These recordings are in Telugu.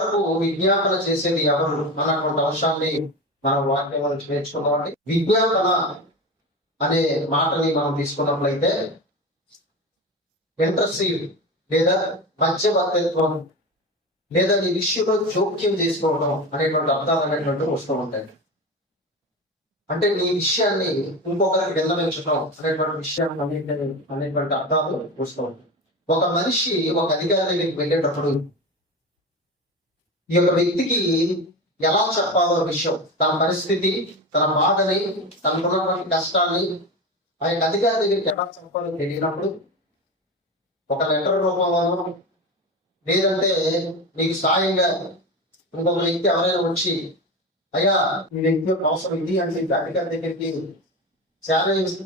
వరకు విజ్ఞాపన చేసేది ఎవరు అన్నటువంటి అంశాన్ని మనం వాక్యం నుంచి నేర్చుకున్నామండి. విజ్ఞాపన అనే మాటని మనం తీసుకున్నట్లయితే ఇంటర్సీడ్ లేదా మధ్యవర్తిత్వం లేదా ఈ విషయంలో జోక్యం చేసుకోవడం అనేటువంటి అర్థాలు అనేటువంటి వస్తూ ఉంటాయి. అంటే నీ విషయాన్ని ఇంకొకరికి విన్నవించడం అనేటువంటి విషయాన్ని అనేటువంటి అర్థాలు వస్తూ ఉంటాయి. ఒక మనిషి ఒక అధికారి దగ్గరికి వెళ్ళేటప్పుడు ఈ యొక్క వ్యక్తికి ఎలా చెప్పాలో విషయం, తన పరిస్థితి, తన బాధని, తనకున్నటువంటి కష్టాన్ని ఆయన అధికారి దగ్గరికి ఎలా చెప్పాలో తెలియనప్పుడు ఒక లెటర్ రూపంలోనూ లేదంటే నీకు సాయంగా ఇంకొక వ్యక్తి ఎవరైనా వచ్చి అయ్యా ఈ వ్యక్తి యొక్క అవసరం ఇది అని చెప్పి అధికారి దగ్గరికి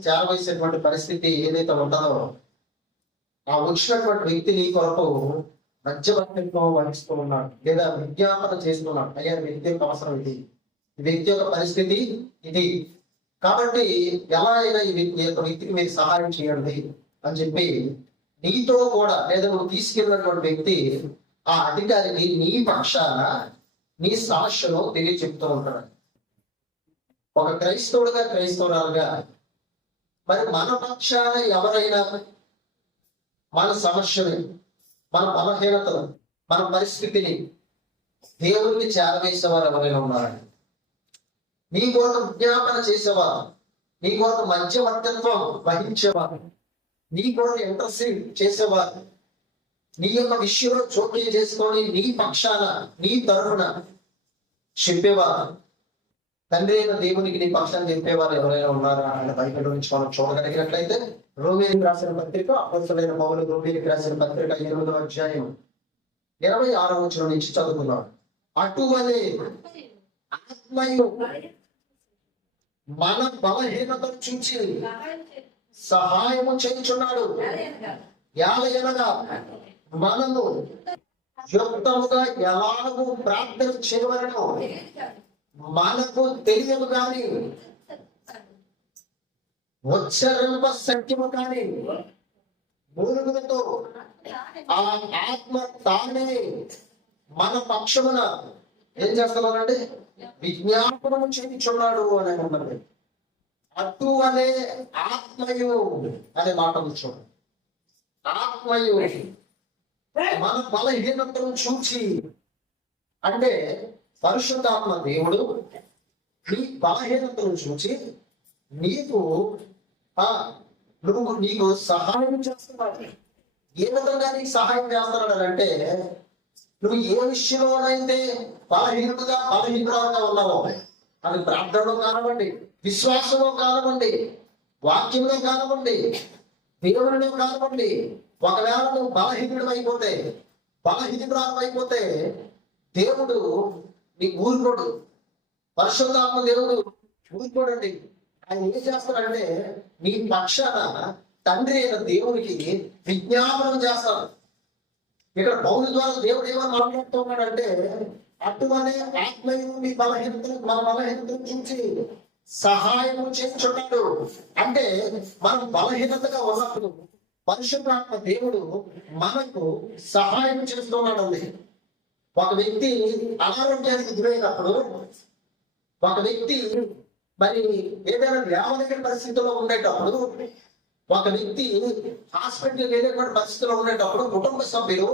చేరవేసేటువంటి పరిస్థితి ఏదైతే ఉంటుందో ఆ వచ్చినటువంటి వ్యక్తి నీ కొరకు మధ్యవర్తిత్వం వహిస్తూ ఉన్నాడు లేదా విజ్ఞాపన చేస్తున్నాడు. అయ్యా వ్యక్తి యొక్క అవసరం ఇది, ఈ వ్యక్తి యొక్క పరిస్థితి ఇది, కాబట్టి ఎలా అయినా ఈ యొక్క వ్యక్తికి మీరు సహాయం చేయండి అని చెప్పి నీతో కూడా లేదా నువ్వు తీసుకెళ్ళినటువంటి వ్యక్తి ఆ అధికారికి నీ పక్షాన నీ సమస్యను తెలియచెప్తూ ఉంటాడు. ఒక క్రైస్తవురాలుగా మరి మన పక్షాన ఎవరైనా మన సమస్యని, మన బలహీనతను, మన పరిస్థితిని దేవుడికి చేరవేసేవారు ఎవరైనా ఉన్నారండి. నీ కొరకు విజ్ఞాపన చేసేవారు, నీ కొరకు మధ్యవర్తిత్వం వహించేవారు, నీ కొరకు ఇంటర్సీడ్ చేసేవారు, నీ యొక్క విషయంలో జోక్యం చేసుకొని నీ పక్షాన నీ తరఫున చెప్పేవారు, తండ్రి అయిన దేవునికి నీ పక్షాన్ని చెప్పేవారు ఎవరైనా ఉన్నారా అనే బైబిల్ నుంచి మనం చూడగలిగినట్లయితే రోమీయులకు రాసిన పత్రిక అపోస్తలుడైన పౌలు రోమీయులకు రాసిన పత్రిక 8వ అధ్యాయం 26వ వచనం నుంచి చదువుకున్నాడు. అటువలే ఆత్మయు మన బలహీనతను చూచి సహాయము చేయుచున్నాడు. యాలయనగా మనము యుక్తముగా ఎలాగూ ప్రార్థన చేయవలెనో మనకు తెలియదు కానీ ఉచ్చరింప సత్యము కానీ మూలుగులతో ఆ ఆత్మ తానే మన పక్షమున ఏం చేస్తున్నారంటే విజ్ఞాపనము చేయించున్నాడు అని అన్నది. అటు అనే ఆత్మయు అనే మాట చూడండి. ఆత్మయు మన బలహీనతను చూచి, అంటే పరిశుద్ధాత్మ దేవుడు నీ బలహీనతను చూచి నీకు సహాయం చేస్తున్నాడు. ఏ విధంగా నీకు సహాయం చేస్తున్నాడు అంటే నువ్వు ఏ విషయంలోనైతే బలహీనరాలుగా ఉన్నావో అది ప్రార్థనలో కానివ్వండి, విశ్వాసంలో కానివ్వండి, వాక్యంలో కానివ్వండి, దేవునిలో కానివ్వండి, ఒకవేళ నువ్వు బలహీనుడు అయిపోతే దేవుడు నీ ఊరుకోడు. పరిశుద్ధాత్మ దేవుడు ఊరుకోడండి. ఆయన ఏం చేస్తాడంటే నీ పక్షాన తండ్రి అయిన దేవునికి విజ్ఞాపనం చేస్తాడు. ఇక్కడ పౌలు ద్వారా దేవుడు ఏమని మాట్లాడుతూ ఉన్నాడంటే అటువనే ఆత్మయు మీ మన బలహీనతను చూసి సహాయం చేస్తున్నాడు. అంటే మనం బలహీనతగా ఉన్నప్పుడు పరిశుద్ధాత్మ దేవుడు మనకు సహాయం చేస్తున్నాడండి. ఒక వ్యక్తి అనారోగ్యానికి గురైనప్పుడు, ఒక వ్యక్తి మరి ఏదైనా లేవలేని పరిస్థితుల్లో ఉండేటప్పుడు, ఒక వ్యక్తి హాస్పిటల్కి వెళ్ళేటువంటి పరిస్థితుల్లో ఉండేటప్పుడు కుటుంబ సభ్యులు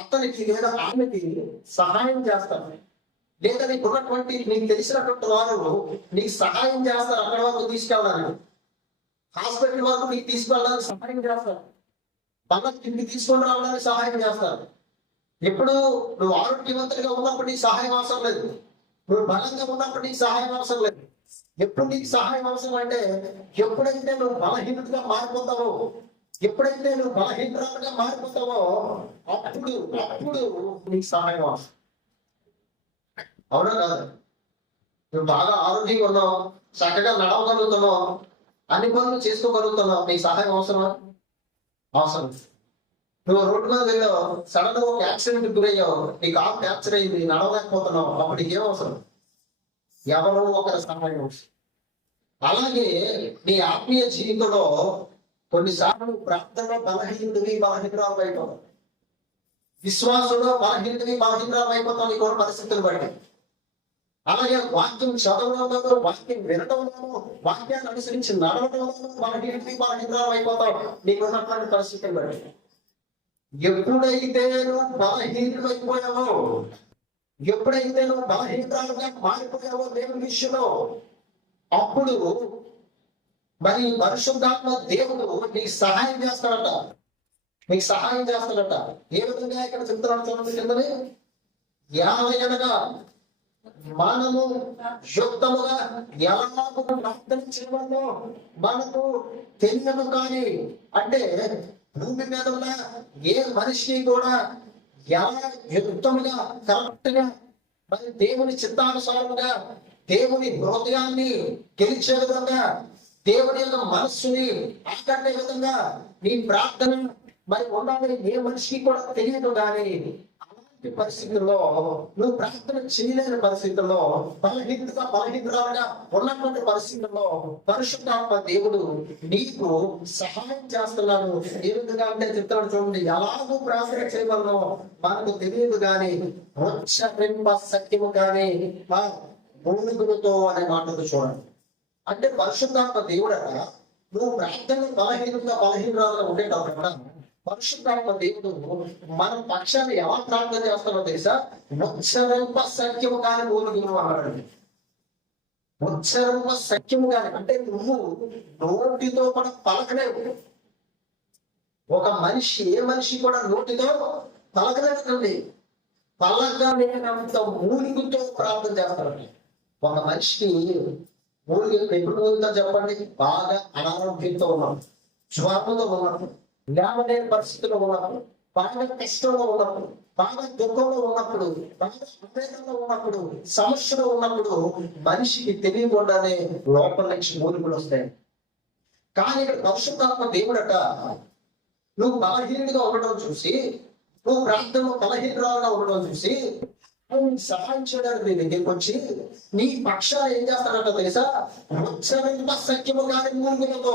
అతనికి లేదా ఆమెకి సహాయం చేస్తారు. లేదా నీకు ఉన్నటువంటి నీకు తెలిసినటువంటి వారు నీకు సహాయం చేస్తారు. అక్కడ వరకు తీసుకెళ్ళడానికి, హాస్పిటల్ వరకు నీకు తీసుకెళ్ళడానికి సహాయం చేస్తారు. పక్కకి ఇంటికి తీసుకొని రావడానికి సహాయం చేస్తారు. ఎప్పుడు నువ్వు ఆరోగ్యవంతుడిగా ఉన్నప్పుడు నీకు సహాయం అవసరం లేదు, నువ్వు బలంగా ఉన్నప్పుడు నీకు సహాయం అవసరం లేదు. ఎప్పుడు నీకు సహాయం అవసరం అంటే ఎప్పుడైతే నువ్వు బలహీనతగా మారిపోతావో, ఎప్పుడైతే నువ్వు బలహీనతగా మారిపోతావో అప్పుడు నీకు సహాయం అవసరం. అవునా కాదు? నువ్వు బాగా ఆరోగ్యంగా ఉన్నావు, చక్కగా నడవగలుగుతున్నావు, అన్ని పనులు చేసుకోగలుగుతున్నావు, నీకు సహాయం అవసరమా? అవసరం. నువ్వు రోడ్డు మీద వెళ్ళావు, సడన్ గా ఒక యాక్సిడెంట్ గురయ్యావు, నీ కాలు క్యాప్చర్ అయింది, నడవలేకపోతున్నావు, అప్పుడు ఏం అవసరం? ఎవరో ఒకరి సహాయం అవసరం. అలాగే నీ ఆత్మీయ జీవితంలో కొన్నిసార్లు ప్రార్థనలో బలహీనురాలు అయిపోతావు. విశ్వాసంలో బలహీనరాలు అయిపోతాం ఈ కూడా పరిస్థితులు బట్టి. అలాగే వాక్యం చదవడంలోనూ, వాక్యం వినడంలోనూ, వాక్యాన్ని అనుసరించి నడవడంలోనూ బలహీనరాలు అయిపోతాం నీకున్నటువంటి పరిస్థితులు బట్టి. ఎప్పుడైతే నువ్వు బలహీనుడైపోయావో, ఎప్పుడైతే నువ్వు బలహీనరాలుగా మారిపోయావో దేవుని విషయంలో, అప్పుడు మరి పరిశుద్ధాత్మ దేవుడు నీకు సహాయం చేస్తాడట. నీకు సహాయం చేస్తాడట. ఏ విధంగా ఇక్కడ చెప్తున్నాడు చూడండి కిందని. ఎలాగనగా మనము యుక్తముగా ఎలాగో ప్రార్థన చేయమో మనకు తెలియదు. కానీ అంటే భూమి మీద ఉన్న ఏ మనిషిని కూడా ఎలా యుక్తముగా కరెక్ట్ గా మరి దేవుని చిత్తానుసారముగా దేవుని హృదయాన్ని గెలిచే విధంగా, దేవుని యొక్క మనస్సుని ఆకట్టే విధంగా నీ ప్రార్థన మరి ఉండాలని ఏ మనిషికి కూడా తెలియదు. కానీ అలాంటి పరిస్థితుల్లో, నువ్వు ప్రార్థన చేయలేని పరిస్థితుల్లో, బలహీనరాలుగా ఉన్నటువంటి పరిస్థితుల్లో పరిశుద్ధాత్మ దేవుడు నీకు సహాయం చేస్తున్నాడు. ఏ విధంగా అంటే చెప్తాడు చూడండి. ఎలాగో ప్రార్థన చేయవలనో మనకు తెలియదు కానీ ఉచ్చరింప సత్యము కానీ మూలుగులతో అనే మాటలు చూడండి. అంటే పరిశుద్ధాత్మ దేవుడట నువ్వు ప్రార్థన బలహీనరాలుగా ఉండేటప్పుడు పరిశుద్ధాత్మ దేవుడు మన పక్షాన్ని ఎలా ప్రార్థన చేస్తాడో తెలుసా? ఉచ్చరింప సత్యము కానీ మూలుగులు అన్నాడు. ఉచ్చరింప సత్యము కానీ అంటే నువ్వు నోటితో కూడా పలకలేవు. ఒక మనిషి, ఏ మనిషి కూడా నోటితో పలకలేదండి. పలకలేనంత మూలుగుతో ప్రార్థన చేస్తాడు. ఒక మనిషికి మూలిగి ఎప్పుడు మూలుగుతా చెప్పండి? బాగా అనారోగ్యంతో ఉన్నాం, జ్వరంతో ఉన్నప్పుడు, లేవలేని పరిస్థితుల్లో ఉన్నప్పుడు, బాగా కష్టంలో ఉన్నప్పుడు, బాగా దుఃఖంలో ఉన్నప్పుడు, బాగా ఆవేదనలో ఉన్నప్పుడు, సమస్యలో ఉన్నప్పుడు మనిషికి తెలియకుండానే లోపల నుంచి మూలుగులు వస్తాయి. కానీ ఇక్కడ పరిశుద్ధాత్మ దేవుడట నువ్వు బలహీనంగా ఉండడం చూసి, నువ్వు ప్రార్థనలో బలహీనరాలుగా ఉండడం చూసి సహాయం చేయడానికి నీ దగ్గరికి వచ్చి నీ పక్షాలు ఏం చేస్తాడంట తెలుసా? ఉచ్చరింప సత్యము కానీ మూలుగులతో.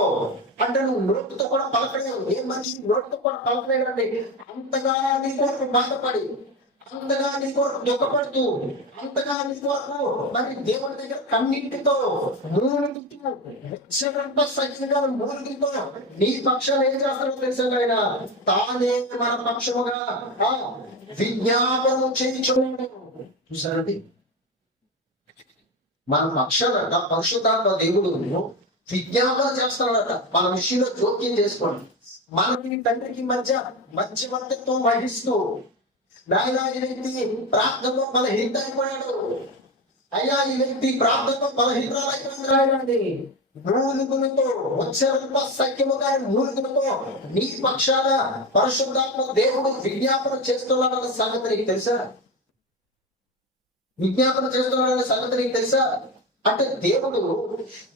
అంటే నువ్వు నోటితో కూడా పలకలేవు. ఏ మనిషి నోటితో కూడా పలకలేదండి. అంతగా నీ కొరకు బాధపడి, అంతగా నీ కొరకు దుఃఖపడుతూ, అంతగా నీ కొరకు మరి దేవుని దగ్గర కన్నీటితో మూలుగుతూ, ఉచ్చరింప సత్యంగా మూలుగుతో నీ పక్షాలు ఏం చేస్తాడో తెలుసా? ఆయన తానే మన పక్షముగా విజ్ఞాపనం చేయించున్నాడు. చూసారండి, మన పక్షాలట పరిశుద్ధాత్మ దేవుడు విజ్ఞాపన చేస్తున్నాడట. మన విషయంలో జోక్యం చేసుకోండి. మనకి తండ్రికి మధ్యవర్తిత్వం వహిస్తూ, నాయనా ఈ వ్యక్తి ప్రార్థనలో బలహీనైపోయాడు, అయ్యా ఈ వ్యక్తి ప్రార్థనలో బలహీనరాలైపోయింది, మూలుగులతో ఉచ్చరింప సత్యము కానీ మూలుగులతో నీ పక్షాన పరిశుద్ధాత్మ దేవుడు విజ్ఞాపన చేస్తున్నాడన్న సంగతి నీకు తెలుసా? విజ్ఞాపన చేస్తున్నాడన్న సంగతి నీకు తెలుసా? అంటే దేవుడు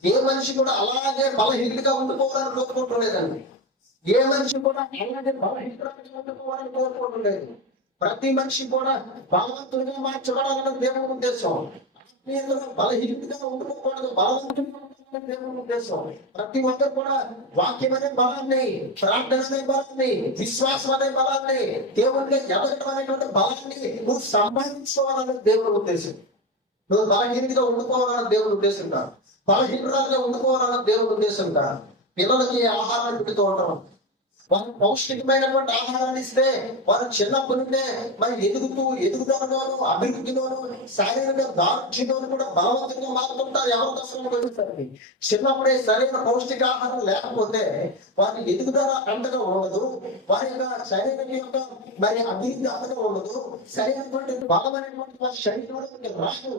ఏ మనిషి కూడా అలాగే బలహీనగా ఉండిపోవాలని కోరుకుంటులేదండి. ఏ మనిషి కూడా అలాగే బలహీనంగా ఉండిపోవాలని కోరుకుంటులేదు. ప్రతి మనిషి కూడా బలవంతుడిగా మార్చబడాలన్న దేవుని ఉద్దేశం. బలహీనంగా ఉండిపోకూడదు, బలవంతుడిగా దేవుని ఉద్దేశం. ప్రతి ఒక్కరు కూడా వాక్యం అనే బలాన్ని, ప్రార్థన అనే బలాన్ని, విశ్వాసం అనే బలాన్ని, దేవుడిని ఎదగటం అనేటువంటి బలాన్ని నువ్వు సంపాదించుకోవాలని దేవుని ఉద్దేశం. నువ్వు బలహీనంగా ఉండిపోవాలని దేవుని ఉద్దేశం కాదు, బలహీనరాలుగా ఉండిపోవాలని దేవుని ఉద్దేశం కాదు. పిల్లలకి ఆహారాన్ని పెడుతూ ఉంటాం, వారు పౌష్టికమైనటువంటి ఆహారాన్ని ఇస్తే వారు చిన్నప్పటి నుండే మరి ఎదుగుదలలోను, అభివృద్ధిలోను, శారీరక దారుఢ్యంలోను కూడా బలవంతంగా మారుతుంటారు. ఎవరి దశలో పెరుగుతారు. చిన్నప్పుడే సరైన పౌష్టిక ఆహారం లేకపోతే వారి ఎదుగుదల అంతగా ఉండదు, వారి యొక్క శరీరం యొక్క మరి అభివృద్ధి అంతగా ఉండదు, సరైనటువంటి బలమైనటువంటి వారి శరీరంలోకి రాదు.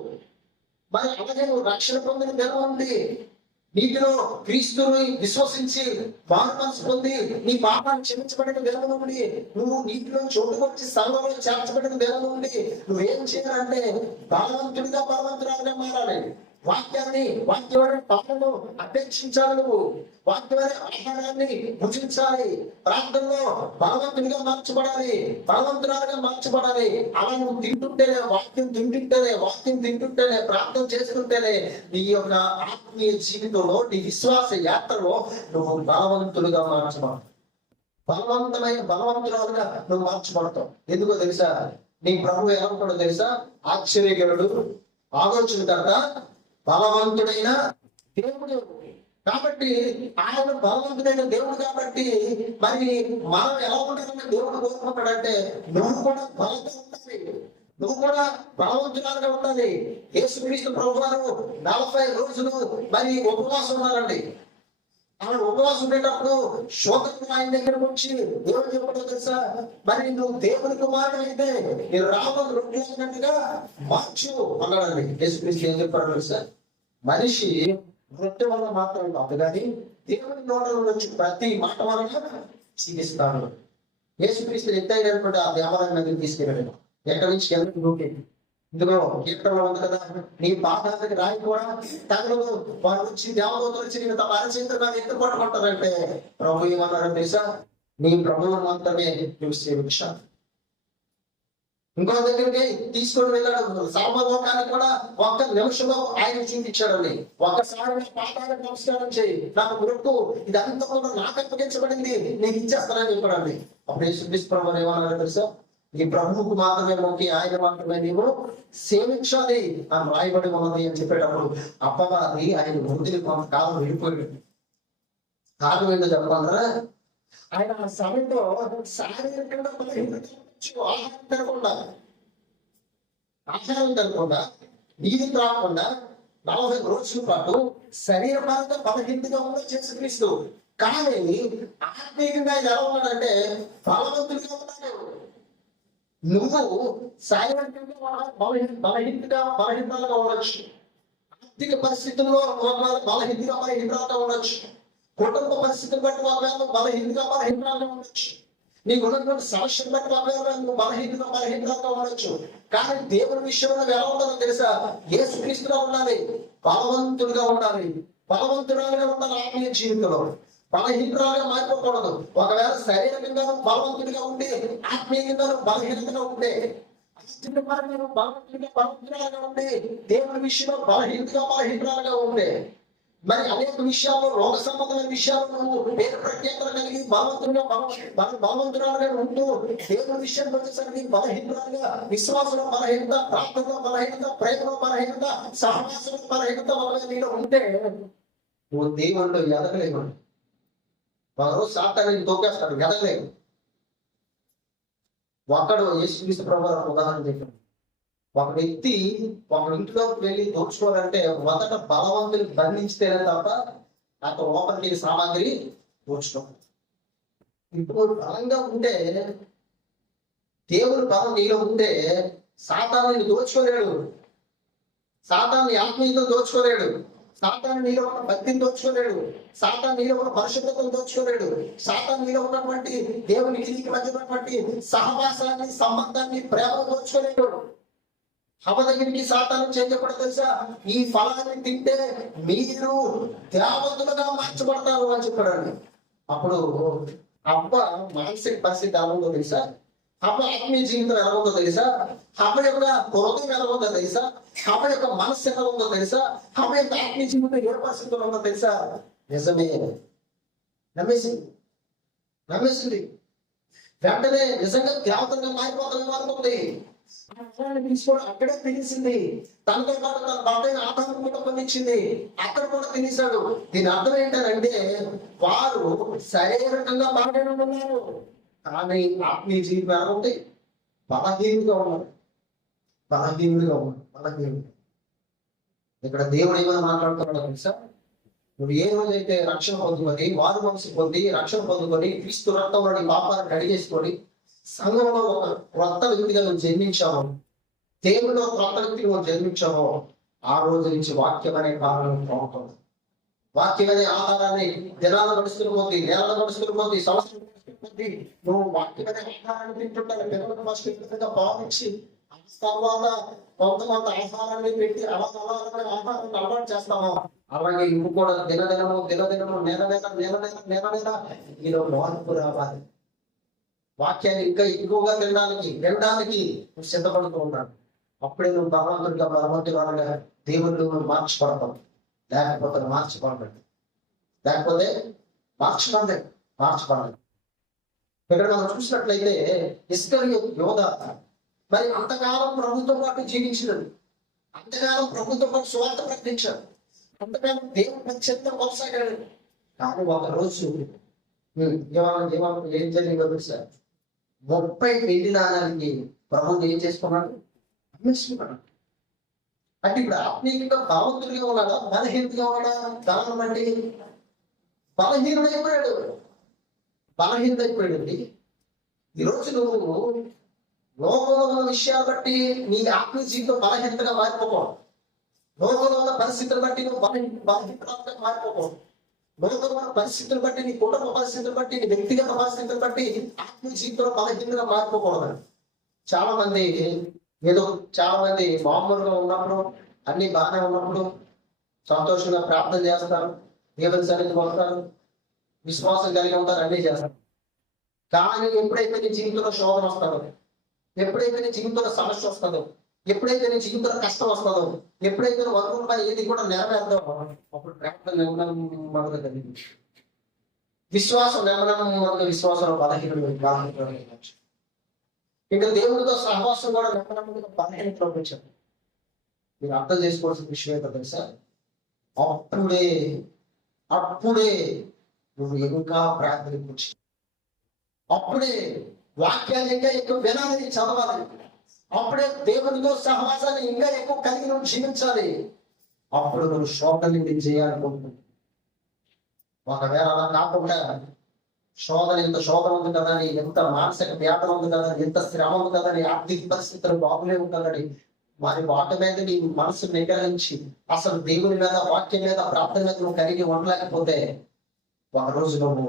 మరి అలాగే రక్షణ పొందిన దినం ఉంది. నీటిలో క్రీస్తుని విశ్వసించి బాగు మనసు పొంది నీ పాపాన్ని క్షమించబడిన దినం నుండి నువ్వు నీటిలో చోటుకొచ్చి సంఘంలో చేర్చబడిన దినం నుండి నువ్వేం చేయాలంటే బలవంతురాలుగా మారాలి. వాక్యమైన పాటను అపేక్షించాలి. నువ్వు వాక్యమైన ఆహారాన్ని భుజించాలి. ప్రార్థనలో బలవంతుడిగా మార్చబడాలి, బలవంతురాలుగా మార్చబడాలి. అలా నువ్వు తింటుంటేనే, వాక్యం తింటుంటేనే, ప్రార్థన చేసుకుంటేనే నీ యొక్క ఆత్మీయ జీవితంలో, నీ విశ్వాస యాత్రలో నువ్వు బలవంతులుగా మార్చబడాలి. బలవంతురాలుగా నువ్వు మార్చబడతావు. ఎందుకో తెలుసా? నీ ప్రభువు ఎలా ఉంటాడో తెలుసా? ఆశ్చర్యకరుడు, ఆలోచనకర్త, బలవంతుడైన దేవుడు. కాబట్టి ఆయన బలవంతుడైన దేవుడు కాబట్టి మరి మనం ఎలా ఉండాలని దేవుడు కోరుకుంటాడంటే, నువ్వు కూడా బలంగా ఉండాలి, నువ్వు కూడా బలవంతురాలుగా ఉండాలి. యేసుక్రీస్తు ప్రభు వారు 40 రోజులు మరి ఉపవాసం ఉన్నారండి. ఆయన ఉపవాసం ఉండేటప్పుడు శోధకుడు ఆయన దగ్గరకు వచ్చి దేవుడు చెప్పడం తెలుసా? మరి నువ్వు దేవుని కుమారుడు అయితే నీ రామను రొట్టె అయినట్టుగా మార్చు అన్నాడండి. యేసుక్రీస్తు ఏం చెప్పాడు తెలుసా? మనిషి రొట్టె వల్ల మాత్రం కాదు కానీ దేవుని నోటలో వచ్చి ప్రతి మాట వలన జీవిస్తాడు. యేసుక్రీస్తు ఎంత అయినటువంటి ఆ దేవాలయం దగ్గరికి తీసుకెళ్ళాడు. ఎక్కడి నుంచి వెళ్ళి ఇదిగో కీర్తనలో ఉంది కదా, నీ పాదానికి రాయి కూడా తగలదు, వారు వచ్చి దేవదూతలు వచ్చి నేను తమ అరచేతులు ఎందుకు పట్టుకుంటారంటే ప్రభు ఏమన్నారో తెలుసా? నీ ప్రభువు మాత్రమే నువ్వు సేవించాలి. ఇంకో దగ్గరికి తీసుకొని వెళ్ళాడు. సర్వలోకానికి కూడా ఒక్క నిమిషంలో ఆయన చూపించాడండి. ఒక్కసారి పాదాలకు నమస్కారం చేయి, నాకు మృక్కు, ఇదంతా కూడా నాకు అప్పగించబడింది, నేను ఇచ్చేస్తానని చెప్పాడండి. అప్పుడు యేసుక్రీస్తు ప్రభువు ఏమన్నారో తెలుసా? ఈ ప్రభువుకు మాత్రమే మొక్కి ఆయన మాత్రమే నీవు సేవించాలి అని రాయబడి ఉన్నది అని చెప్పేటప్పుడు అప్పవాది ఆయన వదిలి కొంతకాలం వెళ్ళిపోయాడు. కారణం ఏంటో చెప్పకుండా ఆయన ఆ సమయంలో శారీరకంగా ఆహారం తినకుండా నీరు త్రాగకుండా 40 రోజుల పాటు శరీరపరంగా బలహీనంగా ఉన్న యేసుక్రీస్తు. కానీ ఆత్మీయంగా ఆయన ఎలా ఉన్నాడంటే బలవంతుడిగా ఉన్నాడు. నువ్వు శారీరకంగా బలహీనతగా ఉండొచ్చు, ఆర్థిక పరిస్థితుల్లో బలహీనతగా ఉండొచ్చు, కుటుంబ పరిస్థితులు బట్టి ఒకవేళ బలహీనతగా ఉండొచ్చు, నీకు ఉన్నటువంటి సమస్యలు బట్టి ఒకవేళ నువ్వు బలహీనతగా ఉండొచ్చు. కానీ దేవుని విషయంలో ఎలా ఉండాలో తెలుసా? యేసుక్రీస్తుగా ఉండాలి, బలవంతుడిగా ఉండాలి, బలవంతురాలుగా ఉండాలి. ఆత్మీయ జీవితంలో బలహీనరాలుగా మారిపోకూడదు. ఒకవేళ శారీరకంగా బలవంతుడిగా ఉండి ఆత్మీయంగా బలహీనతగా ఉంటే, బలవంతురాలుగా ఉండి దేవుని విషయంలో బలహీనరాలుగా ఉండే, మరి అనేక విషయాల్లో రోగ సంబంధమైన విషయాలు నువ్వు పేరు ప్రత్యేకత కలిగి బలవంతురాలుగా ఉంటూ దేవుని విషయం వచ్చేసరికి బలహీనరాలుగా, విశ్వాసంలో బలహీనత, ప్రార్థనలో బలహీనత, ప్రేమలో బలహీనత, సహవాసంలో బలహీనత నీలో ఉంటే నువ్వు దేవుళ్ళు ఎదగలేవు. ఒకరు సాతాన్ని తోకేస్తాడు, ఎదగలేవు. ఒకడు యేసుక్రీస్తు ప్రభువు ఉదాహరణ చెప్పాడు. ఒక వ్యక్తి ఒక ఇంట్లోకి వెళ్ళి దోచుకోవాలంటే మొదట బలవంతుని బంధించితేనే తప్ప అతను లోపలికి సామాగ్రి దోచుకోవాలి. ఇప్పుడు బలంగా ఉంటే, దేవుని బలం నీలో ఉంటే సాతాన్ని దోచుకోలేడు, సాతాన్ని ఆత్మీయతో దోచుకోలేడు, సాతాను నీలో ఉన్న భక్తిని దోచుకోలేడు, సాతాను నీలో ఉన్న పరిశుభ్రతను దోచుకోలేడు, సాతాను నీలో ఉన్నటువంటి దేవునికి నీకు మధ్య ఉన్నటువంటి సహవాసాన్ని, సంబంధాన్ని, ప్రేమను దోచుకోలేడు. హవ దగ్గరికి సాతాను చేయకూడదు తెలుసా? ఈ ఫలాన్ని తింటే మీరు దేవతలుగా మార్చబడతారు అని చెప్పాడు. అప్పుడు అవ్వ మానసిక పరిస్థితి ఎలా ఉందో తెలుసా? హవ ఆత్మీయ జీవితం ఎలా ఉందో తెలుసా? హవ యొక్క హృదయం ఎలా ఉందో తెలుసా? హవ యొక్క మనస్సు ఎలా ఉందో తెలుసా? హవ యొక్క ఆత్మీయ జీవితం ఏ పరిస్థితుల్లో ఉందో తెలుసా? నిజమే, నమ్మేసింది. వెంటనే నిజంగా దేవతగా మారిపోతాం అనుకుంది. తీసుకోవడం అక్కడే తినేసింది. తనతో పాటు తన భర్త ఆహారం కూడా పండించింది, అక్కడ కూడా తినేశాడు. దీని అర్థం ఏంటంటే వారు శారీరకంగా బాగానే ఉన్నారు, కానీ ఆత్మీయ జీవితం ఎలా ఉంది? బలహీనంగా ఉన్నారు. ఇక్కడ దేవుడు ఏమైనా మాట్లాడుతున్నాడు తెలుసా? నువ్వు ఏ రోజైతే రక్షణ పొందుకొని, వారు మనసు పొంది రక్షణ పొందుకొని, క్రీస్తు రక్తంలో పాపాలను అడిగేసుకొని సంఘంలో ఒక క్రొత్త వ్యక్తిగా నువ్వు జన్మించావు, దేవుడిలో క్రొత్త వ్యక్తిగా నువ్వు జన్మించావు, ఆ రోజు నుంచి వాక్యం అనే కారణం పోతుంది. వాక్యం అనే ఆహారాన్ని దినాలు గడుస్తున్న పోతుంది, నెలలు గడుస్తున్న పోతుంది, సంవత్సరం కొద్ది నువ్వు వాక్యం అనే ఆహారాన్ని తింటుంటావు. పిల్లలకు భావించి తర్వాత కొంతమంది ఆహారాన్ని పెట్టి ఆహారాన్ని అలవాటు చేస్తాము. అలాగే ఇవి కూడా దినదినము నెల ఈలో మార్పు రావాలి. వాక్యాన్ని ఇంకా ఎక్కువగా వినడానికి నువ్వు సిద్ధపడుతూ ఉన్నాడు. అప్పుడే నువ్వు బలవంతులుగా దేవుళ్ళు మార్చబడతావు. లేకపోతే మార్చబడలేదు. ఇక్కడ మనం చూసినట్లయితే ఇస్కరియోతు యోధ మరి అంతకాలం ప్రభుతో పాటు జీవించినది, అంతకాలం ప్రభుతో పాటు సువార్త ప్రకటించాడు, అంతకాలం దేవుని పరిచయంతో కొనసాగాడు. కానీ ఒక రోజు ఏం జరిగిందో తెలుసా? 30 వెండి నాణాలకి ప్రభువు ఏం చేసుకున్నాడు? అమ్మేసుకున్నాడు. అంటే ఇప్పుడు ఆత్మీయంగా భావంతుడిగా ఉన్నాడా, బలహీనతగా ఉన్నాడా? కారణం అంటే బలహీనుడైపోయాడు. బలహీనమైపోయాడండి. ఈరోజు నువ్వు లోకంలో ఉన్న విషయాలు బట్టి నీ ఆత్మీయ జీవితం బలహీనతగా మారిపోకూడదు. లోకంలో ఉన్న పరిస్థితులు బట్టి నువ్వు బలహీనతగా మారిపోకూడదు. లోకంలో ఉన్న పరిస్థితులు బట్టి, నీ కుటుంబ పరిస్థితులు బట్టి, నీ వ్యక్తిగత పరిస్థితులు బట్టి ఆత్మీయ జీవితంలో బలహీనంగా మారిపోకూడదు. చాలా మంది మామూలుగా ఉన్నప్పుడు, అన్ని బాగానే ఉన్నప్పుడు సంతోషంగా ప్రార్థన చేస్తారు, దేవుని సన్నిధికి వస్తారు, విశ్వాసం కలిగి ఉంటారు, అన్నీ చేస్తారు. కానీ ఎప్పుడైతే నీ జీవితంలో శోధన వస్తుందో, ఎప్పుడైతే నీ జీవితంలో సమస్య వస్తుందో, ఎప్పుడైతే నీ జీవితంలో కష్టం వస్తుందో, ఎప్పుడైతే అనుకున్న ఏది కూడా నెరవేర్దో, అప్పుడు ప్రార్థన మొదలుతుంది. విశ్వాసం విశ్వాసంలో బలహీనలు. ఇంకా దేవుడితో సహవాసం కూడా నెమ్మదిగా బలహీనతలో వచ్చాడు. మీరు అర్థం చేసుకోవాల్సిన విషయం ఏంటో తెలుసా? అప్పుడే నువ్వు ఇంకా ప్రార్థించు. అప్పుడే వాక్యాన్ని ఇంకా ఎక్కువ వినాలని, చదవాలి. అప్పుడే దేవునితో సహవాసాన్ని ఇంకా ఎక్కువ కలిగి నువ్వు జీవించాలి. అప్పుడు నువ్వు శోధనని చేయాలనుకుంటున్నావు. ఒకవేళ అలా కాకుండా ఎంత శోధన ఉంది కదని, ఎంత మానసిక వ్యాధం ఉంది కదని, ఎంత శ్రమ ఉంది కదని, ఆర్థిక పరిస్థితులు బాగులేవు కదని, మరి వాటి మీద నీ మనసు నిగ్రహించి అసలు దేవుని మీద, వాక్యం మీద, ప్రార్థన మీద నువ్వు కలిగి ఉండలేకపోతే ఒక రోజు నువ్వు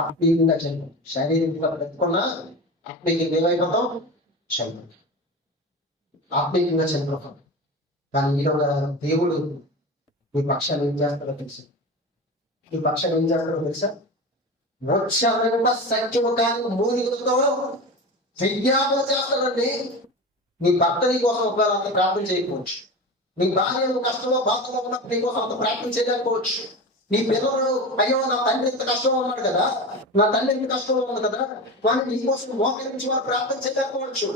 ఆత్మీయంగా చనిపో. శారీరకంగా బ్రతుకున్నా ఆత్మీయంగా ఏమైపోతాం? ఆత్మీయంగా చనిపోతాం. కానీ ఈరోజు దేవుడు మీ పక్షాన్ని ఏం చేస్తాడో తెలుసా? మోక్ష సత్యము కానీ మూలికలతో విజ్ఞాపన చేస్తాడండి. నీ భర్త నీ కోసం ఒకవేళ అంత ప్రార్థన చేయకపోవచ్చు, నీ భార్య కష్టంలో బాధలో ఉన్నప్పుడు నీ కోసం అంత ప్రార్థన చేయలేకపోవచ్చు, నీ పిల్లలు అయ్యో నా తండ్రి ఎంత కష్టంలో ఉన్నాడు కదా, నా తండ్రి ఎంత కష్టంలో ఉంది కదా, వాళ్ళు నీ కోసం మోకరించి వారు ప్రార్థన చేయలేకపోవచ్చు.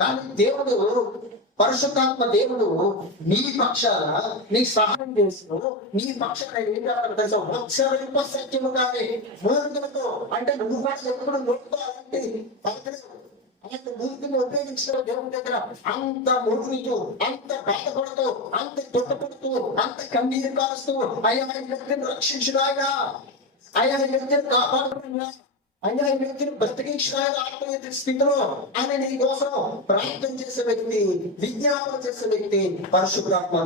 కానీ దేవుడు, పరిశుద్ధాత్మ దేవుడు నీ పక్షాన నీ సహాయం చేస్తూ నీ పక్షాన ఏం చేస్తాడు తెలుసా? మోక్ష సత్యము కానీ మూలికలతో, అంటే నువ్వు కూడా ఎప్పుడు నొప్పుతో అలాంటి మూర్తిని ఉపయోగించిన దేవుని దగ్గర అంత మురుగునితో, అంత బాధపడుతూ, అంత దుఃఖపడుతూ, అంత కన్నీరు కాలుస్తూ, అయ్యా ఈ వ్యక్తిని రక్షించిన ఆయన, అయ్యా ఈ వ్యక్తిని కాపాడుకున్నా, అయ్యా ఈ వ్యక్తిని బ్రతికించిన ఆత్మీయ స్థితిలో ఆయన నీ కోసం ప్రార్థన చేసే వ్యక్తి, విజ్ఞాపన చేసే వ్యక్తి పరిశుద్ధాత్మ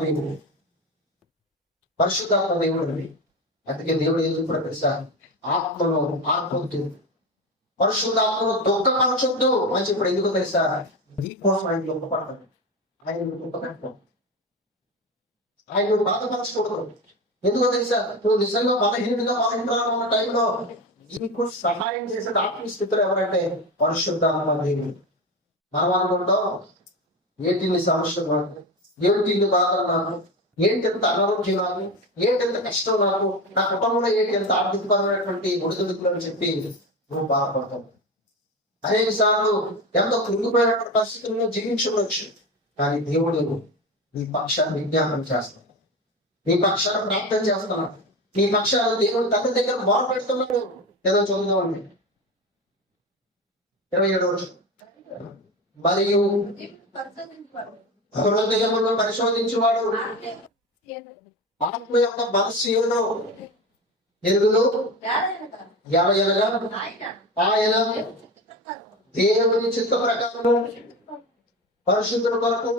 దేవుడు. అందుకే దేవుడు ఏం చెప్పాడు తెలుసా? ఆత్మను ఆత్మతో పరిశుద్ధాత్మను దుఃఖపరచొద్దు అని చెప్పాడు. ఎందుకో తెలుసా? నీ కోసం ఆయన దుఃఖపడతాడు, ఆయన దుఃఖపెట్టడం, ఆయన బాధపరచకూడదు. ఎందుకో తెలుసా? నువ్వు నిజంగా బలహీనంగా ఉన్న టైంలో నీకు సహాయం చేసే ఆత్మీయ స్థితిలో ఎవరంటే పరిశుద్ధాత్మ దేవుడు. మనం అనుకుంటాం ఏంటి నీ సమస్య నాకు, ఏంటి నీ బాధ నాకు, ఏంటి ఎంత అనారోగ్యం నాకు, ఏంటి ఎంత కష్టం నాకు, నా కుటుంబంలో ఏంటి ఎంత ఆర్థికపరమైనటువంటి ఒడిదుడుకులు అని చెప్పి నువ్వు బాధపడతావు. అనేక సార్లు ఎంతో కృంగిపోయినటువంటి పరిస్థితుల్లో జీవించవచ్చు. కానీ దేవుడు నీ పక్షాన్ని విజ్ఞాపన చేస్తాడు, నీ పక్షాన్ని ప్రార్థన చేస్తున్నాడు, నీ పక్షాలు దేవుడు తండ్రి దగ్గర మొరపెడుతున్నాడు. ఏదో చదువుదామండి 27 మరియు హృదయమును పరిశోధించువాడు ఆత్మ యొక్క మనస్సు ఎరుగును ఎలయనగా ఆయన దేవుని చిత్త ప్రకారము పరిశుద్ధుల కొరకు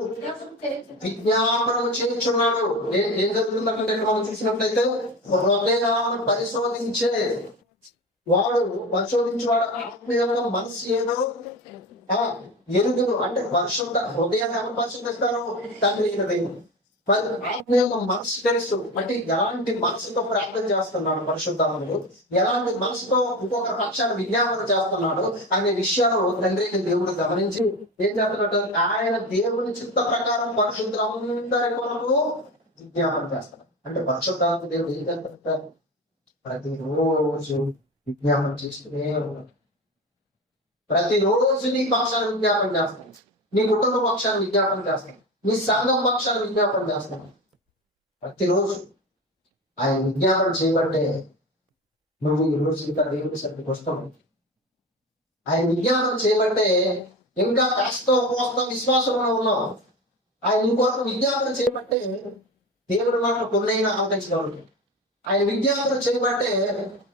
విజ్ఞాపనము చేయించున్నాడు. ఏం జరుగుతుందంటే మనం చూసినట్లయితే హృదయాలను పరిశోధించే వాడు, పరిశోధించేవాడు ఆత్మ యొక్క మనసు ఎరుగును, అంటే పరిశుద్ధ హృదయాన్ని ఎవరు పరిశోధిస్తారు? తండ్రి దేవుడు. మరి ఆత్మ యొక్క మనసు తెలుసు, అంటే ఎలాంటి మనసుతో ప్రార్థన చేస్తున్నాడు పరిశుద్ధాత్ముడు, ఎలాంటి మనసుతో ఇంకొక పక్షాన్ని విజ్ఞాపన చేస్తున్నాడు అనే విషయాలు తండ్రి దేవుడు గమనించి ఏం చేస్తున్నట్టు ఆయన దేవుని చిత్త ప్రకారం పరిశుద్ధులందరి కొరకు విజ్ఞాపన చేస్తాడు. అంటే పరిశుద్ధాత్మ దేవుడు ఏం చేస్తాడు? ప్రతిరోజు విజ్ఞాపన చేస్తూనే ఉన్నాడు. ప్రతిరోజు నీ పక్షాన్ని విజ్ఞాపన చేస్తాను, నీ కుటుంబ పక్షాన్ని విజ్ఞాపన చేస్తాను, నీ సంఘం పక్షాన్ని విజ్ఞాపన చేస్తాను. ప్రతిరోజు ఆయన విజ్ఞాపన చేయబట్టే నువ్వు ఈ రోజు ఇంకా దేవుని సన్నిధికి వస్తావు. ఆయన విజ్ఞాపన చేయబట్టే ఇంకా కాస్త కోస్త విశ్వాసంలో ఉన్నాం. ఆయన ఇంకొక విజ్ఞాపన చేయబట్టే దేవుడి మాటలు కొన్నైనా ఆలోచించగలుగుతాం. ఆయన విజ్ఞాపన చేయబట్టే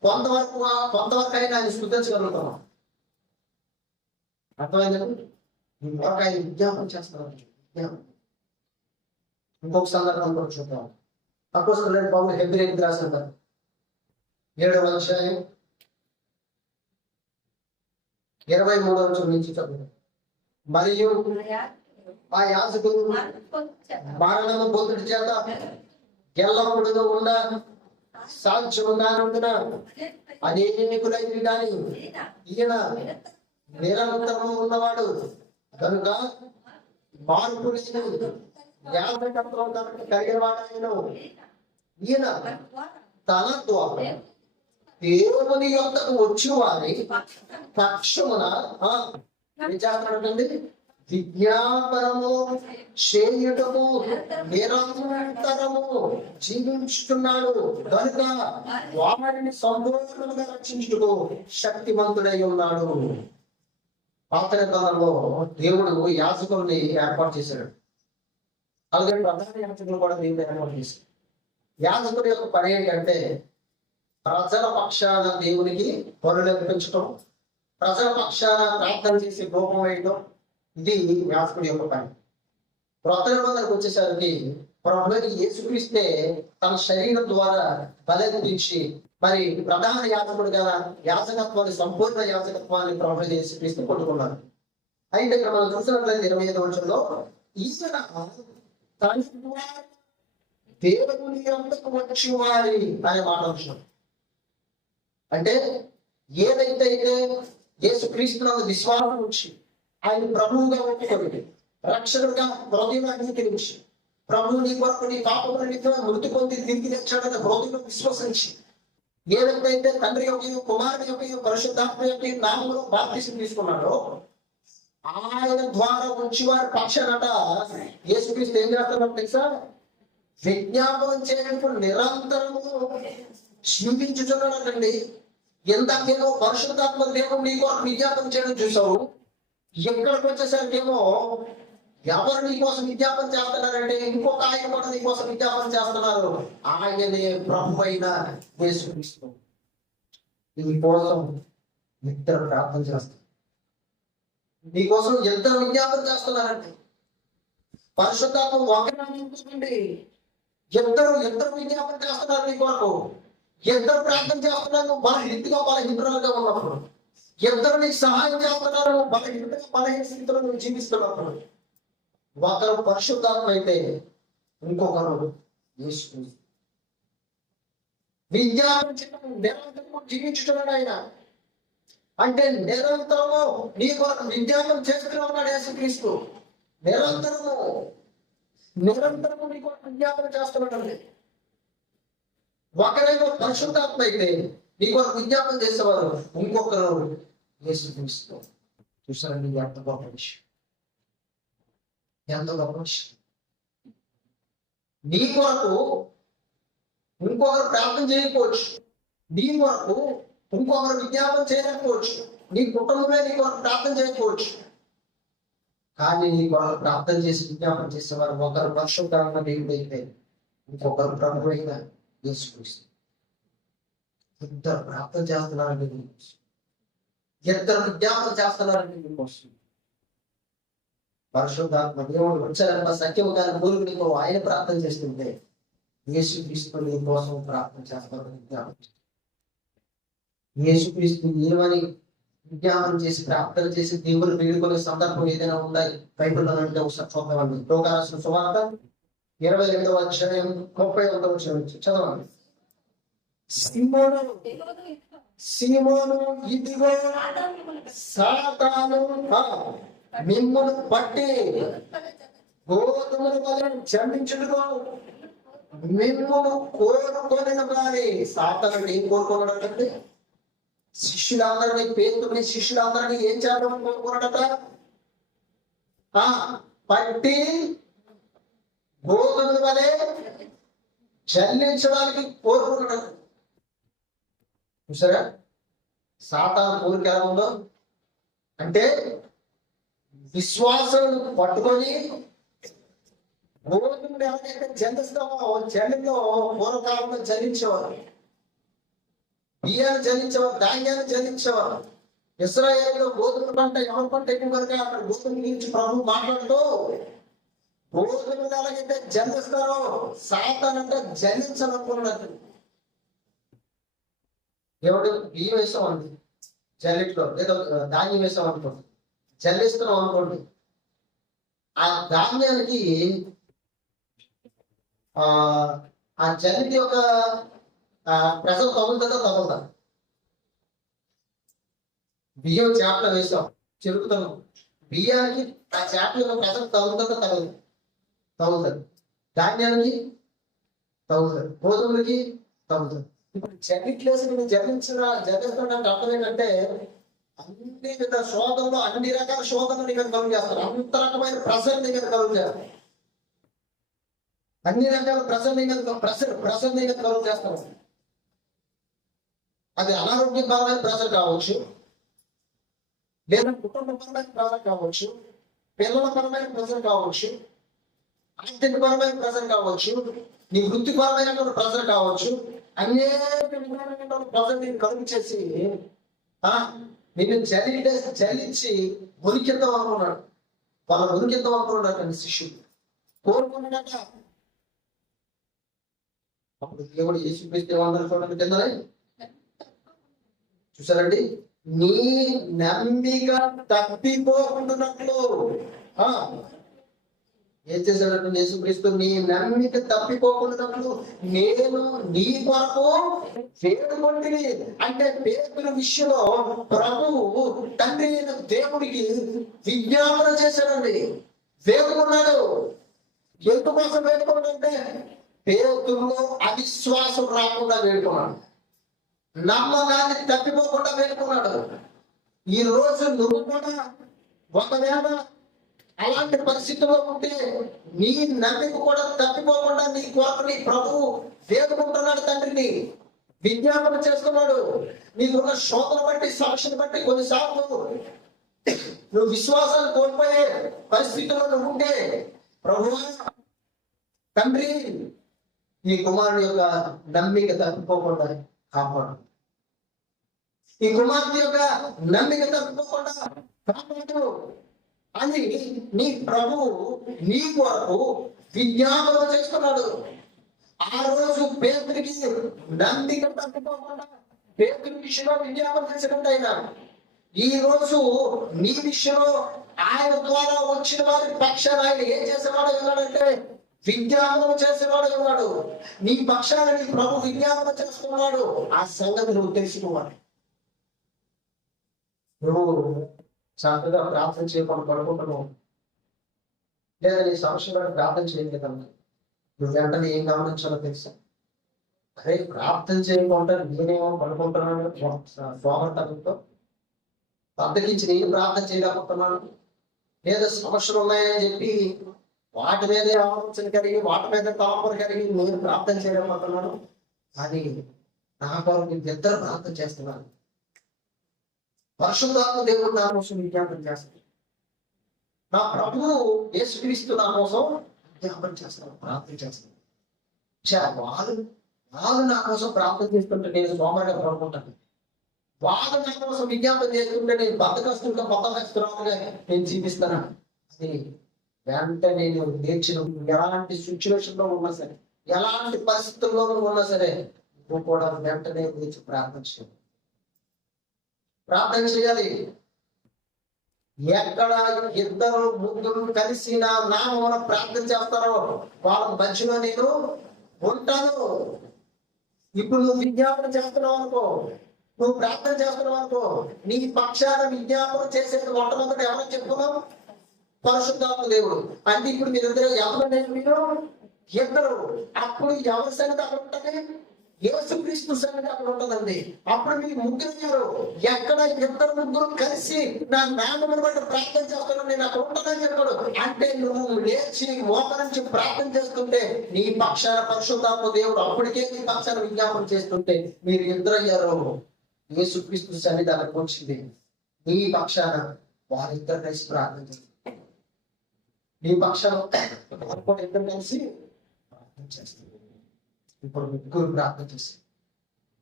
కొంతవరకు అయినా ఆయన స్థుతించగలుగుతాం. అర్థమైందండి? ఇంకొక ఆయన విజ్ఞాపన చేస్తున్నారు. ఇంకొక సందర్భం కూడా చూద్దాం. అపోస్తలుడైన పౌలు హెబ్రీయులకు రాసిన 7వ అధ్యాయం 23వ వచనం నుంచి చదువు. మరియు ఆ యాజకులు మరణము పొందుట చేత ఎల్లప్పుడూ ఉన్న సాక్ష్యముగానుండున అనేకులైన కానీ ఈయన నిరంతరము ఉన్నవాడు కనుక మార్పు లేని యాజకత్వం కలిగిన వాడాయను. ఈయన తన ద్వారా దేవుని యొక్కకు వచ్చి వారి పక్షమున విజ్ఞాపనము చేయుటము నిరంతరము జీవించుతున్నాడు కనుక వారిని సంపూర్ణంగా రక్షించుటకు శక్తిమంతుడై ఉన్నాడు. పాత నిబంధనలో దేవుడు యాజకుల్ని ఏర్పాటు చేశాడు. అలాగే ప్రధాన యాజకులు కూడా దేవుడు ఏర్పాటు చేశాడు. యాజకుడి యొక్క పని ఏంటంటే ప్రజల పక్షాన దేవునికి పనులు అర్పించడం, ప్రజల పక్షాన ప్రార్థన చేసి కోపం వేయడం, ఇది యాజకుడి యొక్క పని. క్రొత్త నిబంధనకు వచ్చేసరికి ప్రభువుని యేసుక్రీస్తే తన శరీరం ద్వారా బలర్పించి మరి ప్రధాన యాజకుడు కదా యాజకత్వాన్ని, సంపూర్ణ యాజకత్వాన్ని ప్రభు యేసుక్రీస్తు పొందుకున్నారు. అయితే ఇక్కడ మనం చూసినట్లయితే 25వ వచనంలో ఈయన దేవుని యొద్దకు వచ్చి వారి అనే మాట వచ్చినాం. అంటే ఏదైతే యేసుక్రీస్తునందు విశ్వాసం వచ్చి ఆయన ప్రభువుగా ఒప్పుకొని రక్షకుడిగా హృదయం అంగీకరించి ప్రభువు నీ కొరకు నీ పాపముల నిమిత్తం మృతి పొంది తిరిగి తెచ్చాడని హృదయంలో విశ్వసించి ఏదైతే తండ్రి యొక్క కుమారుని యొక్క పరిశుద్ధాత్మ యొక్క నామంలో బాప్తిసం తీసుకున్నాడో ఆయన ద్వారా వచ్చి వారి పక్షానట యేసుక్రీస్తు ఏం చేస్తున్నాడు తెలుసా? విజ్ఞాపనం చేయడం నిరంతరము జీవించుతున్నాడండి. ఎంతకేమో పరిశుద్ధాత్మ దేవుడు నీ కొరకు విజ్ఞాపనం చేయడం చూసావు, ఎక్కడికి వచ్చేసరికి ఏమో ఎవరు నీ కోసం విజ్ఞాపన చేస్తున్నారంటే ఇంకొక ఆయన కూడా నీ కోసం విజ్ఞాపన చేస్తున్నారు. ఆయనే ప్రభు అయిన యేసుక్రీస్తు నీ కోసం ఇద్దరు ప్రార్థన చేస్తారు. నీకోసం ఇద్దరు విజ్ఞాపన చేస్తున్నారండి. పరిశుద్ధాత్మ ఒకటి ఇద్దరు విజ్ఞాపన చేస్తున్నారు నీ కొరకు. ఇద్దరు ప్రార్థన చేస్తున్నారు బలహీనులుగా ఉన్నప్పుడు. ఇద్దరు నీకు సహాయం చేస్తున్నారు బలహీన స్థితిలో నువ్వు జీవిస్తున్నప్పుడు. ఒకరు పరిశుద్ధాత్మ అయితే ఇంకొకరు యేసుక్రీస్తు. విజ్ఞాపన నిరంతరము జీవించుతున్నాడు ఆయన. అంటే నిరంతరము నీ కొరకు విజ్ఞాపనం చేస్తూనే ఉన్నాడు యేసుక్రీస్తు. నిరంతరము నీ కొరకు విజ్ఞాపన చేస్తున్నాడు. ఒకరేమో పరిశుద్ధాత్మ అయితే నీ కొరకు విజ్ఞాపన చేసేవారు ఇంకొకరు యేసుక్రీస్తు. చూసారండి ఎంత గొప్ప విషయం, ఎంత గొప్ప విషయం. నీ కొరకు ఇంకొకరు ప్రార్థన చేయకపోవచ్చు, నీ కొరకు ఇంకొకరు విజ్ఞాపన చేయకపోవచ్చు, నీ కుటుంబమే నీ కొరకు ప్రార్థన చేయకపోవచ్చు. కానీ నీ కొరకు ప్రార్థన చేసి విజ్ఞాపన చేసేవారు ఒకరు పరిశుద్ధాత్మ దేవుడు అయితే ఇంకొకరు ప్రభు అయిన యేసుక్రీస్తు. ఇద్దరు ప్రార్థన చేస్తున్నారంటే ఇద్దరు విజ్ఞాపన చేస్తున్నారంటే మీకోసం. పరిశుద్ధాత్మ దేవుడు వచ్చారన్న సత్యము గారి మూలుగు నీకు ఆయన ప్రార్థన చేస్తుంటే యేసుక్రీస్తు నీ కోసం ప్రార్థన చేస్తారని విజ్ఞాపన. యేసుక్రీస్తు ఏమని విజ్ఞాపనం చేసి ప్రార్థన చేసి దేవుడు వేడుకునే సందర్భం ఏదైనా ఉందా బైబిల్లో అంటే ఒకసారి చూద్దామండి. లోకారాసిన సువార్త 22వ అధ్యాయం 31వ వచనం చదవండి. సీమోను ఇదిగో సాతాను మిమ్మును పట్టి గోధుమల వలె చండించుటకు మిమ్మును కోరుకొనిన వారి. సాతాను ఏం కోరుకున్నాడంటే శిష్యులందరినీ, పేతుని శిష్యులందరినీ ఏం చేద్దామని కోరుకున్నాడట? పట్టి గోధుమ వలె జల్లించడానికి కోరుకున్నాడు. చూసారా సాతాను కోరిక ఎలా ఉందో? అంటే విశ్వాసం పట్టుకొని గోధుమని ఎలాగైతే జల్లిస్తామో, జల్లిలో పూర్వకాలంలో జల్లించేవారు, బియ్యాన్ని జల్లించేవారు, ధాన్యాన్ని జల్లించేవారు. ఇశ్రాయేలులో గోధుమ పంట ఎవరి పంట ఎక్కువ కనుక అక్కడ గోధుమ గురించి ప్రభు మాట్లాడుతూ గోధుమలు ఎలాగైతే జల్లిస్తారో సాతానంటే జల్లించాలనుకున్నట్టు. ఎవడు బియ్యం వేసాం అండి జల్లిట్లో, ఏదో ధాన్యం వేసాం అనుకోండి, జల్లిస్తున్నాం అనుకోండి, ఆ ధాన్యానికి ఆ జల్లికి ఒక ప్రజలు తగులుతుందో తగులుతా. బియ్యం చేపలు వేసాం, చెరుకుతాం, బియ్యానికి ఆ చేప యొక్క ప్రజలు తగులుతుందో తగులుతుంది, ధాన్యానికి తగులుతుంది, గోధుమలకి తగులుతుంది. ఇప్పుడు జల్లిట్లేసి నేను జల్లిస్తున్నానికి అర్థం ఏంటంటే అన్ని విధ శోధనలు, అన్ని రకాల శోధనలు నీ మీద కలుగు చేస్తారు, అంత రకమైన ప్రెషర్ నీ మీద కలుగు చేస్తారు, అన్ని రకాల ప్రెషర్ నీ మీద కలుగు చేస్తారు. అది అనారోగ్యపరమైన ప్రెషర్ కావచ్చు, లేదా కుటుంబపరమైన ప్రెషర్ కావచ్చు, పిల్లల పరమైన ప్రెషర్ కావచ్చు, ఆర్థికపరమైన ప్రెషర్ కావచ్చు, నీ వృత్తిపరమైన ప్రెషర్ కావచ్చు, అనేక విధమైన ప్రెషర్ నేను కలుగు చేసి నిన్ను చలించి ఉరికిద్దాం అనుకున్నాడు. వాళ్ళ ఉరికిద్దాం అనుకున్నాడు కానీ శిష్యుడు కోరుకున్నాడట. అప్పుడు దేవుడు యేసుక్రీస్తు ఏమన్నారు చూడండి కింద, చూసారండి, నీ నమ్మిక తప్పిపోకుండానట్లు ఏం చేశాడంటే యేసుక్రీస్తు, నీ నమ్మిక తప్పిపోకుండానట్లు నేను నీ కొరకు వేడుకొంటిని. అంటే పేతురు విషయంలో ప్రభువు తండ్రి అయిన దేవుడికి విజ్ఞాపన చేశాడండి, వేడుకున్నాడు. ఎందుకోసం వేడుకున్నాడంటే పేతురులో అవిశ్వాసం రాకుండా వేడుకున్నాడు, నమ్మకాన్ని తప్పిపోకుండా వేడుకున్నాడు. ఈ రోజు నువ్వు కూడా ఒకవేళ అలాంటి పరిస్థితుల్లో ఉంటే నీ నమ్మిక కూడా తప్పిపోకుండా నీ కొరకు నీ ప్రభువు వేడుకుంటున్నాడు, తండ్రిని విజ్ఞాపన చేస్తున్నాడు. నీకున్న శోధన బట్టి, సాక్షిని బట్టి కొన్నిసార్లు నువ్వు విశ్వాసాన్ని కోల్పోయే పరిస్థితుల్లో నువ్వు ఉంటే ప్రభువా తండ్రి ఈ కుమారుడు యొక్క నమ్మిక తప్పిపోకుండా కాపాడు, ఈ కుమార్తె యొక్క నమ్మిక తప్పిపోకుండా కాపాడు అని నీ ప్రభువు నీ కొరకు విజ్ఞాపన చేస్తున్నాడు. ఆ రోజు పేతురికి నమ్మిక తప్పిపోకుండా పేతురి విషయంలో విజ్ఞాపన చేసినట్టు ఆయన ఈ రోజు నీ విషయంలో ఆయన ద్వారా వచ్చిన వారి పక్షాన ఆయన ఏం చేసేవాడు ఉన్నాడంటే విజ్ఞాపన చేసేవాడు ఉన్నాడు. నీ పక్షాన నీ ప్రభు విజ్ఞాపన చేస్తున్నాడు. ఆ సంగతి నువ్వు తెలుసుకోవాలి. నువ్వు చక్కగా ప్రార్థన చేయకుండా పడుకుంటున్నావు, లేదా నీ సమస్య ప్రార్థన చేయలేదు కదా, నువ్వు వెంటనే ఏం గమనించాలో తెలుసా? అరే ప్రార్థన చేయకుండా నేనేమో పడుకుంటున్నాను సోమర్థంతో బద్దకించి నేను ప్రార్థన చేయలేకపోతున్నాను, లేదా సమస్యలు ఉన్నాయని చెప్పి వాటి మీదే ఆలోచన కలిగి వాటి మీద తలంపులు కలిగి నేను ప్రార్థన చేయలేకపోతున్నాను. కానీ నా కొరకు ఇద్దరు ప్రార్థన చేస్తున్నాను. పరిశుద్ధాత్మ దేవుడు నా కోసం విజ్ఞాపన చేస్తాను. నా ప్రభువు యేసుక్రీస్తు నా కోసం విజ్ఞాపన చేస్తాను, ప్రార్థన చేస్తాను. వాళ్ళు నా కోసం ప్రార్థన చేస్తుంటే నేను సోమరిగా పడుకుంటాను. వాళ్ళు నా కోసం విజ్ఞాపన చేస్తుంటే నేను బద్దకస్తురాలుగా నేను జీవిస్తాను. అది వెంటనే నేను నేర్చిన ఎలాంటి సిచ్యువేషన్ లో ఉన్నా సరే, ఎలాంటి పరిస్థితుల్లో ఉన్నా సరే నువ్వు కూడా వెంటనే నేర్చి ప్రార్థన చేయాలి. ఎక్కడ ఇద్దరు ముగ్గురు కలిసి నా నామమున ప్రార్థన చేస్తారో వాళ్ళ మధ్యలో నేను ఉంటాను. ఇప్పుడు నువ్వు విజ్ఞాపన చేస్తున్నావు అనుకో, నువ్వు ప్రార్థన చేస్తున్నావు అనుకో, నీ పక్షాన విజ్ఞాపన చేసేది మొట్టమొదటి ఎవరని చెప్పుకున్నావు? పరిశుద్ధాత్మ దేవుడు. అంటే ఇప్పుడు మీరిద్దరు ఎవరు? మీరు ఇద్దరు. అప్పుడు ఎవరి సంగతి అక్కడ ఉంటుంది? యేసుక్రీస్తు సన్నిధి అక్కడ ఉంటుందండి. అప్పుడు మీ ముగ్గురు ఎక్కడ ఇద్దరు ముగ్గురు కలిసి నా నామమును బట్టి ప్రార్థన చేస్తున్నాను, నేను అక్కడ ఉంటానని చెప్పాడు. అంటే నువ్వు లేచి మోకరించి ప్రార్థన చేస్తుంటే నీ పక్షాన పరిశుద్ధాత్మ దేవుడు అప్పటికే నీ పక్షాన విజ్ఞాపన చేస్తుంటే మీరు ఇద్దరు అయ్యారు. యేసుక్రీస్తు సన్నిధి అక్కడికి వచ్చింది. నీ పక్షాన వారిద్దరు కలిసి ప్రార్థన చేస్తారు. నీ పక్షాన ఇద్దరు కలిసి ప్రార్థన చేస్తారు. ఇప్పుడు ముగ్గురు ప్రార్థన చేసి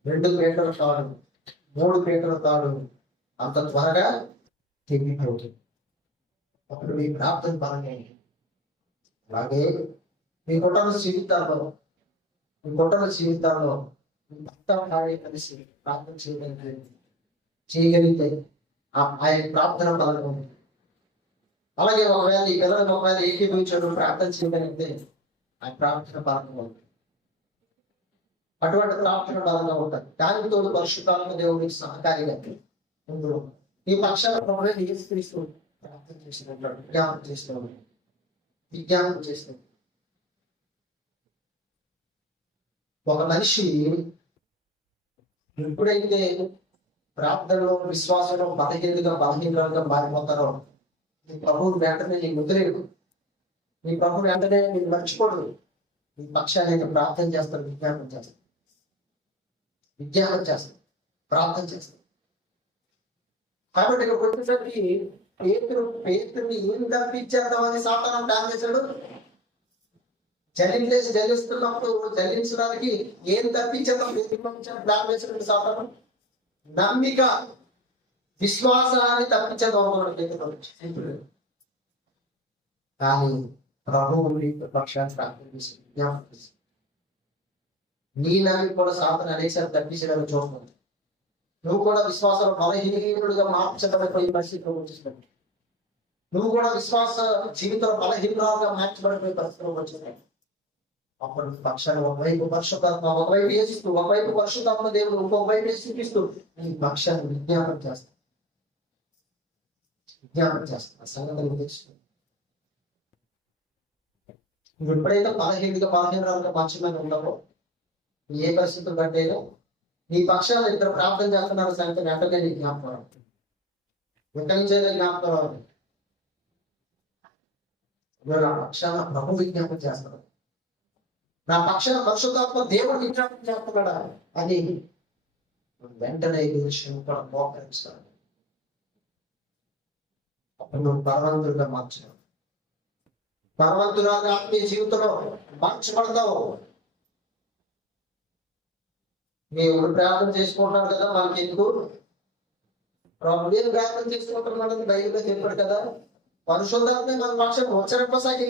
2 పేటలు తాడు 3 పేటలు తాడు అంత త్వరగా తెగిపోతుంది. అప్పుడు మీ ప్రార్థన బలంగా. అలాగే మీ కుటుంబ జీవితాల్లో మొత్తం కలిసి ప్రార్థన చేయగలిగితే ఆయన ప్రార్థన బలంగా ఉంది. అలాగే ఒకవేళ ఈ పిల్లలకు ఒకవేళ ఏకీభవించడం ప్రార్థన చేయగలిగితే ఆయన ప్రార్థన బలంగా ఉంది. అటువంటి ప్రార్థన బలంగా ఉంటుంది. దానికి తోడు పరిశుద్ధాత్మ దేవుడికి సహకారిగా ఇందులో ఈ పక్షాల ప్రభువుని యేసుక్రీస్తు ప్రార్థన చేసినట్టు విజ్ఞాపన చేస్తున్నాడు. ఒక మనిషి ఎప్పుడైతే ప్రార్థనలో విశ్వాసంలో బలహీనంగా మారిపోతారో నీ ప్రభువు వెంటనే నీకు ముద్రేడు. నీ ప్రభు వెంటనే నీకు మర్చిపోడు. నీ పక్షాన్ని ప్రార్థన చేస్తాడు, విజ్ఞాపన చేస్తాడు, ప్రార్థన చేస్తాడు. కాబట్టి ఇక్కడ వచ్చేసరికి పేతుని ఏం తప్పించేద్దామని సాతాను ప్లాన్ చేశాడు. జలిస్తున్నప్పుడు జలించడానికి ఏం తప్పించేద్దాం ప్లాన్ చేశాడు సాతాను. నమ్మిక విశ్వాసాన్ని తప్పించేద్దాం అనుకున్నాడు. కానీ ప్రభువు పక్షాన్ని ప్రార్థన చేసి నీ నమ్మిక కూడా సాతాను అనేసారి తప్పించడానికి చూడండి. నువ్వు కూడా విశ్వాసంలో బలహీనుడుగా మార్చబడిపోయే పరిస్థితిలో వచ్చేసినట్టు, నువ్వు కూడా విశ్వాస జీవితంలో బలహీనురాలుగా మార్చబడిపోయే పరిస్థితిలో వచ్చినాయి. అప్పుడు పక్షాన్ని ఒకవైపు పరిశుద్ధాత్మ, ఒకవైపు యేసుక్రీస్తు, ఒకవైపు పరిశుద్ధాత్మ దేవుడు, ఇంకొకవైపు యేసుక్రీస్తు నీ పక్షాన్ని విజ్ఞాపన చేస్తా సంగతులు తెలుస్తుంది. నువ్వు ఎప్పుడైతే బలహీనరాలుగా మార్చమని ఉండవో ఏ పరిస్థితులు బట్టేదో నీ పక్షాలు ఇద్దరు ప్రార్థన చేస్తున్నారు సంగతి వెంటనే నీ జ్ఞాపకం ఎక్కడి నుంచే జ్ఞాపకం నా పక్షాన ప్రభు విజ్ఞాపన చేస్తున్నాడు, నా పక్షాన పరిశుద్ధాత్మ దేవుడు విజ్ఞాపన చేస్తున్నాడా అని వెంటనే ఈ విషయం కూడా మోకరిస్తాడు. అప్పుడు నువ్వు బలవంతుడిగా మార్చావు, బలవంతురాలు ఆత్మీయ జీవితంలో మార్చబడతావు. దేవుడు ప్రార్థన చేసుకుంటున్నాడు కదా, మనకి ఎందుకు ప్రభుత్వం ప్రార్థన చేసుకుంటున్నాడని బైబిల్లో చెప్పాడు కదా. పరిశుద్ధాత్మ మన పక్షం వచ్చరపసాకి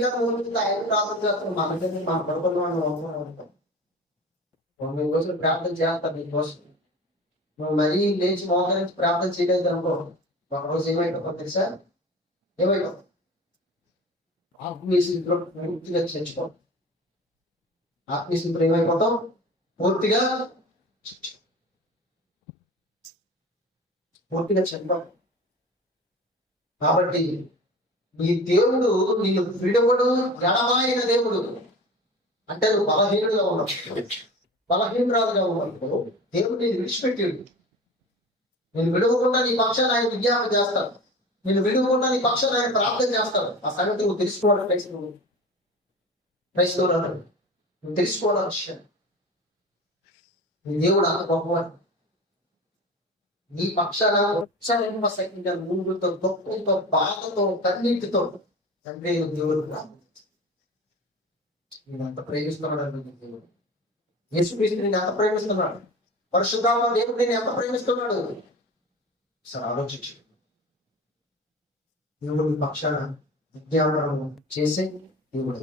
ఆయన ప్రార్థన చేస్తున్నాం. మనకని మన పడుకున్న కొన్ని రోజులు ప్రార్థన చేస్తాను నీకోసం. నువ్వు మరీ లేచి మోకరించి ప్రార్థన చేయలేదు అనుకో, ఒకరోజు ఏమైపోతావు తెలుసా? ఏమైపోతావు? ఆత్మీయ స్థితిలో పూర్తిగా చచ్చిపో. ఆత్మీయ స్థితిలో ఏమైపోతావు? పూర్తిగా చంపా. కాబట్టి నీ దేవుడు నిన్ను విడవడు, ఘనమైన దేవుడు. అంటే నువ్వు బలహీనుడుగా ఉన్నావు, బలహీనురాలుగా ఉన్నప్పుడు దేవుడు నేను విడిచిపెట్టాడు. నేను విడవకుండా నీ పక్షాన్ని ఆయన విజ్ఞాపన చేస్తాడు, నేను విడవకుండా నీ పక్షాన్ని ఆయన ప్రార్థన చేస్తాడు. ఆ సంగతి నువ్వు తెలుసుకోవాలి. క్రైస్తవులు నువ్వు తెలుసుకోవాలి విషయం. నీ దేవుడు అంత గొప్పవాడు. నీ పక్షాన ఉత్సాహంగా ముందుతో, దుఃఖంతో, బాధతో, కన్నీటితో తండ్రి దేవుడు నేను అంత ప్రేమిస్తున్నాడు. దేవుడు యేసుక్రీస్తు నేను ఎంత ప్రేమిస్తున్నాడు, పరిశుద్ధాత్మ దేవుడు నేను ఎంత ప్రేమిస్తున్నాడు సరే ఆలోచించు. దేవుడు పక్షాన విజ్ఞాపనం చేసే దేవుడు.